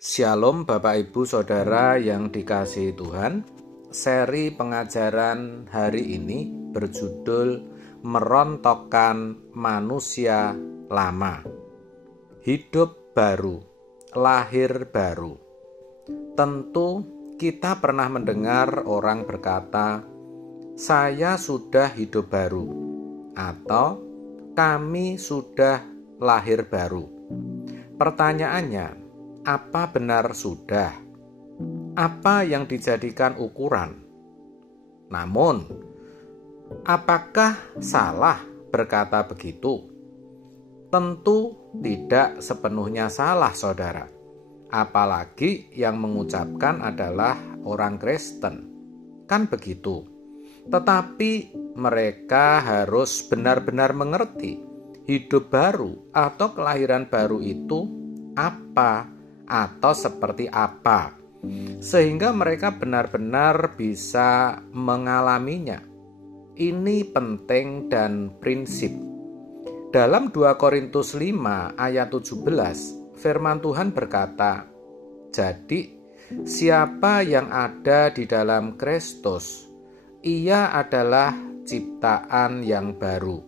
Shalom Bapak Ibu Saudara yang dikasihi Tuhan. Seri pengajaran hari ini berjudul Merontokkan Manusia Lama. Hidup baru, lahir baru. Tentu kita pernah mendengar orang berkata, "Saya sudah hidup baru," atau "Kami sudah lahir baru." Pertanyaannya, apa benar sudah? Apa yang dijadikan ukuran? Namun, apakah salah berkata begitu? Tentu tidak sepenuhnya salah, saudara. Apalagi yang mengucapkan adalah orang Kristen. Kan begitu. Tetapi mereka harus benar-benar mengerti hidup baru atau kelahiran baru itu apa atau seperti apa, sehingga mereka benar-benar bisa mengalaminya. Ini penting dan prinsip. Dalam 2 Korintus 5 ayat 17, firman Tuhan berkata, "Jadi siapa yang ada di dalam Kristus, ia adalah ciptaan yang baru.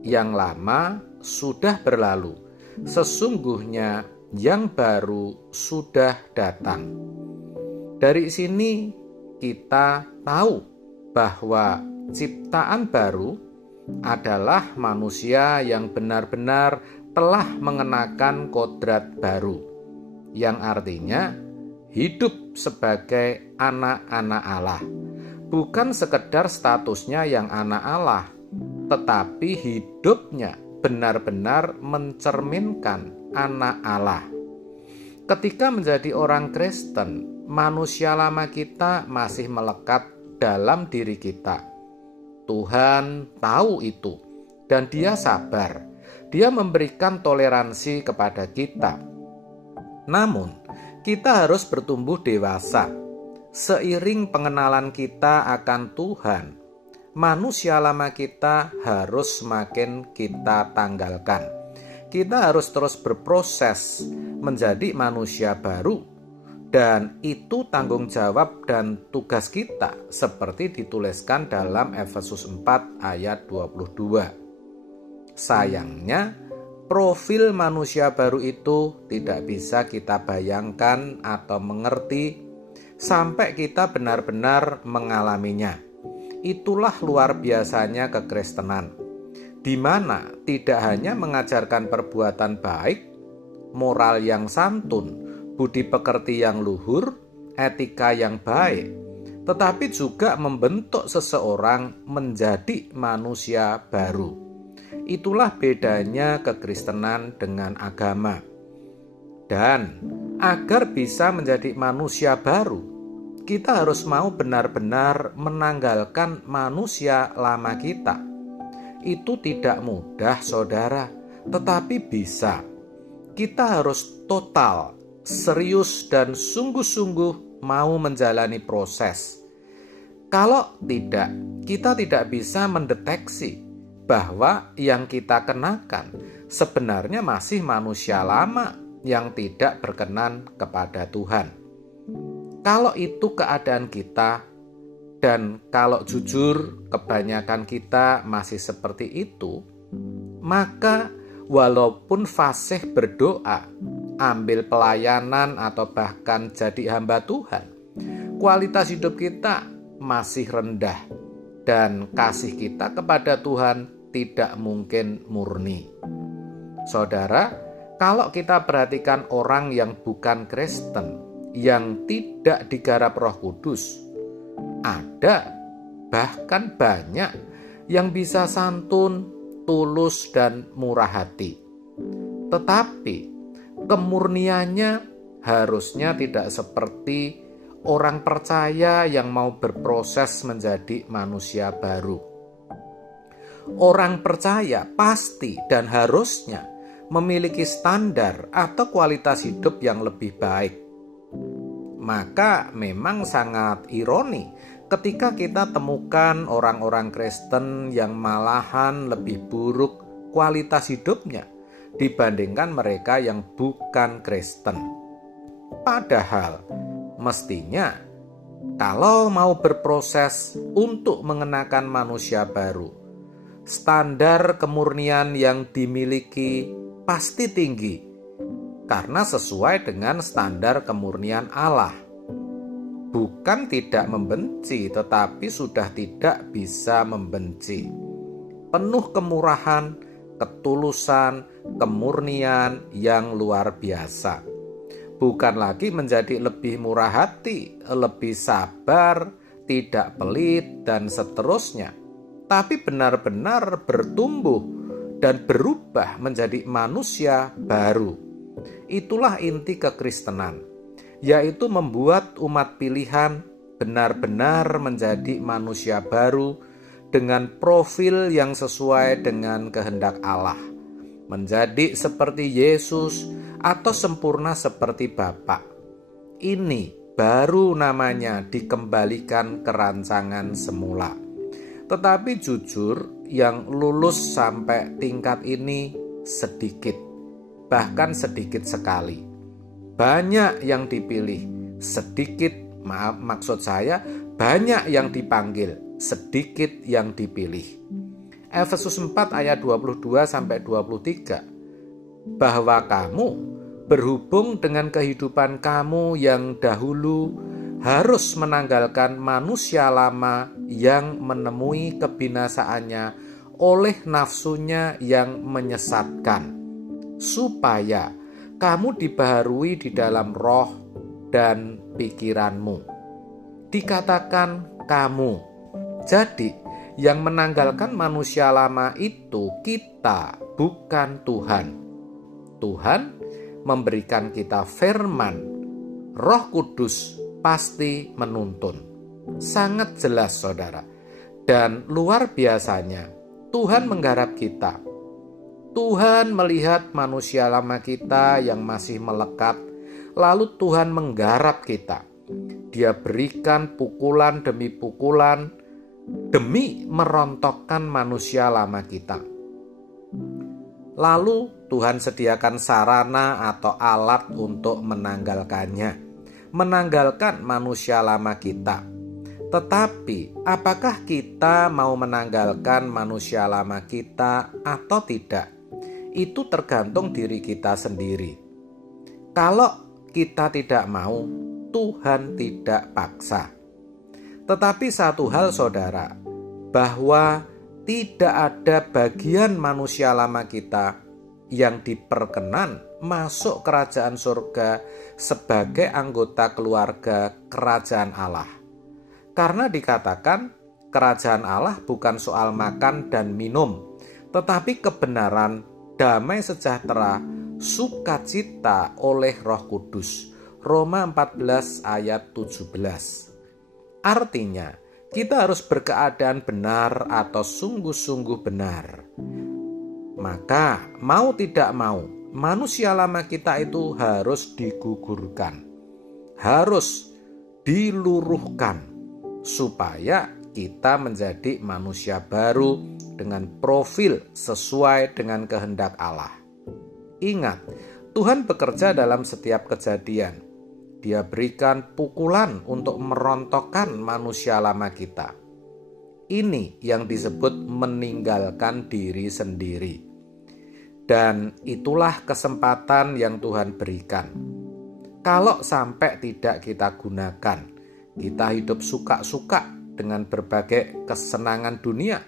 Yang lama sudah berlalu, sesungguhnya yang baru sudah datang." Dari sini kita tahu bahwa ciptaan baru adalah manusia yang benar-benar telah mengenakan kodrat baru, yang artinya hidup sebagai anak-anak Allah. Bukan sekedar statusnya yang anak Allah, tetapi hidupnya benar-benar mencerminkan anak Allah. Ketika menjadi orang Kristen, manusia lama kita masih melekat dalam diri kita. Tuhan tahu itu dan Dia sabar. Dia memberikan toleransi kepada kita. Namun, kita harus bertumbuh dewasa. Seiring pengenalan kita akan Tuhan, manusia lama kita harus semakin kita tanggalkan. Kita harus terus berproses menjadi manusia baru, dan itu tanggung jawab dan tugas kita seperti dituliskan dalam Efesus 4 ayat 22. Sayangnya, profil manusia baru itu tidak bisa kita bayangkan atau mengerti sampai kita benar-benar mengalaminya. Itulah luar biasanya kekristenan, di mana tidak hanya mengajarkan perbuatan baik, moral yang santun, budi pekerti yang luhur, etika yang baik, tetapi juga membentuk seseorang menjadi manusia baru. Itulah bedanya kekristenan dengan agama. Dan agar bisa menjadi manusia baru, kita harus mau benar-benar menanggalkan manusia lama kita. Itu tidak mudah, saudara, tetapi bisa. Kita harus total, serius, dan sungguh-sungguh mau menjalani proses. Kalau tidak, kita tidak bisa mendeteksi bahwa yang kita kenakan sebenarnya masih manusia lama yang tidak berkenan kepada Tuhan. Kalau itu keadaan kita, dan kalau jujur kebanyakan kita masih seperti itu, maka walaupun fasih berdoa, ambil pelayanan, atau bahkan jadi hamba Tuhan, kualitas hidup kita masih rendah dan kasih kita kepada Tuhan tidak mungkin murni. Saudara, kalau kita perhatikan orang yang bukan Kristen, yang tidak digarap Roh Kudus, ada bahkan banyak yang bisa santun, tulus, dan murah hati. Tetapi kemurniannya harusnya tidak seperti orang percaya yang mau berproses menjadi manusia baru. Orang percaya pasti dan harusnya memiliki standar atau kualitas hidup yang lebih baik. Maka memang sangat ironi ketika kita temukan orang-orang Kristen yang malahan lebih buruk kualitas hidupnya dibandingkan mereka yang bukan Kristen. Padahal mestinya kalau mau berproses untuk mengenakan manusia baru, standar kemurnian yang dimiliki pasti tinggi karena sesuai dengan standar kemurnian Allah. Bukan tidak membenci, tetapi sudah tidak bisa membenci. Penuh kemurahan, ketulusan, kemurnian yang luar biasa. Bukan lagi menjadi lebih murah hati, lebih sabar, tidak pelit, dan seterusnya. Tapi benar-benar bertumbuh dan berubah menjadi manusia baru. Itulah inti kekristenan, yaitu membuat umat pilihan benar-benar menjadi manusia baru dengan profil yang sesuai dengan kehendak Allah, menjadi seperti Yesus atau sempurna seperti Bapa. Ini baru namanya dikembalikan ke rancangan semula. Tetapi jujur, yang lulus sampai tingkat ini sedikit, bahkan sedikit sekali. Banyak yang dipilih, sedikit, maksud saya banyak yang dipanggil, sedikit yang dipilih. Efesus 4 ayat 22-23, bahwa kamu berhubung dengan kehidupan kamu yang dahulu harus menanggalkan manusia lama yang menemui kebinasaannya oleh nafsunya yang menyesatkan, supaya kamu dibaharui di dalam roh dan pikiranmu. Dikatakan kamu. Jadi, yang menanggalkan manusia lama itu kita, bukan Tuhan. Tuhan memberikan kita firman. Roh Kudus pasti menuntun. Sangat jelas, saudara. Dan luar biasanya, Tuhan menggarap kita. Tuhan melihat manusia lama kita yang masih melekat, lalu Tuhan menggarap kita. Dia berikan pukulan demi pukulan demi merontokkan manusia lama kita. Lalu Tuhan sediakan sarana atau alat untuk menanggalkan manusia lama kita. Tetapi apakah kita mau menanggalkan manusia lama kita atau tidak? Itu tergantung diri kita sendiri. Kalau kita tidak mau, Tuhan tidak paksa. Tetapi satu hal, saudara, bahwa tidak ada bagian manusia lama kita yang diperkenan masuk kerajaan surga sebagai anggota keluarga kerajaan Allah. Karena dikatakan kerajaan Allah bukan soal makan dan minum, tetapi kebenaran, damai sejahtera, sukacita oleh Roh Kudus. Roma 14 ayat 17. Artinya, kita harus berkeadaan benar atau sungguh-sungguh benar. Maka, mau tidak mau, manusia lama kita itu harus digugurkan, harus diluruhkan, supaya kita menjadi manusia baru dengan profil sesuai dengan kehendak Allah. Ingat, Tuhan bekerja dalam setiap kejadian. Dia berikan pukulan untuk merontokkan manusia lama kita. Ini yang disebut meninggalkan diri sendiri. Dan itulah kesempatan yang Tuhan berikan. Kalau sampai tidak kita gunakan, kita hidup suka-suka dengan berbagai kesenangan dunia,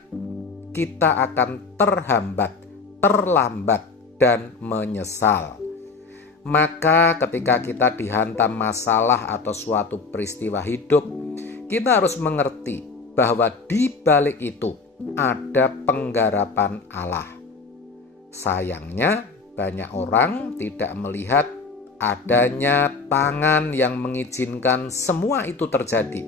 kita akan terlambat, dan menyesal. Maka ketika kita dihantam masalah atau suatu peristiwa hidup, kita harus mengerti bahwa di balik itu ada penggarapan Allah. Sayangnya banyak orang tidak melihat adanya tangan yang mengizinkan semua itu terjadi.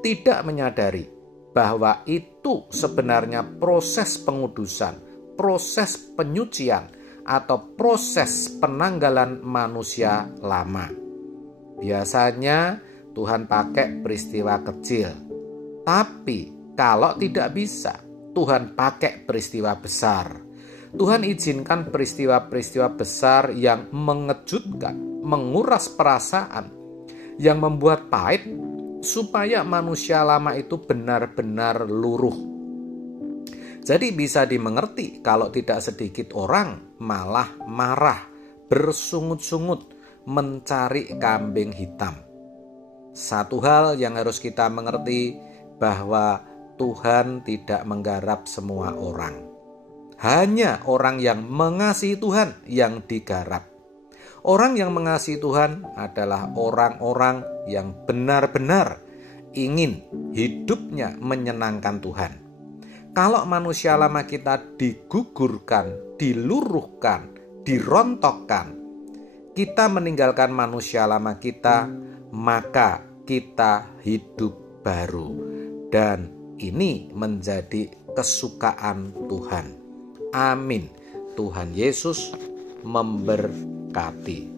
Tidak menyadari bahwa itu sebenarnya proses pengudusan, proses penyucian, atau proses penanggalan manusia lama. Biasanya Tuhan pakai peristiwa kecil. Tapi kalau tidak bisa, Tuhan pakai peristiwa besar. Tuhan izinkan peristiwa-peristiwa besar yang mengejutkan, menguras perasaan, yang membuat pahit, supaya manusia lama itu benar-benar luruh. Jadi bisa dimengerti kalau tidak sedikit orang malah marah, bersungut-sungut, mencari kambing hitam. Satu hal yang harus kita mengerti, bahwa Tuhan tidak menggarap semua orang. Hanya orang yang mengasihi Tuhan yang digarap. Orang yang mengasihi Tuhan adalah orang-orang yang benar-benar ingin hidupnya menyenangkan Tuhan. Kalau manusia lama kita digugurkan, diluruhkan, dirontokkan, kita meninggalkan manusia lama kita, maka kita hidup baru. Dan ini menjadi kesukaan Tuhan. Amin. Tuhan Yesus memberkati.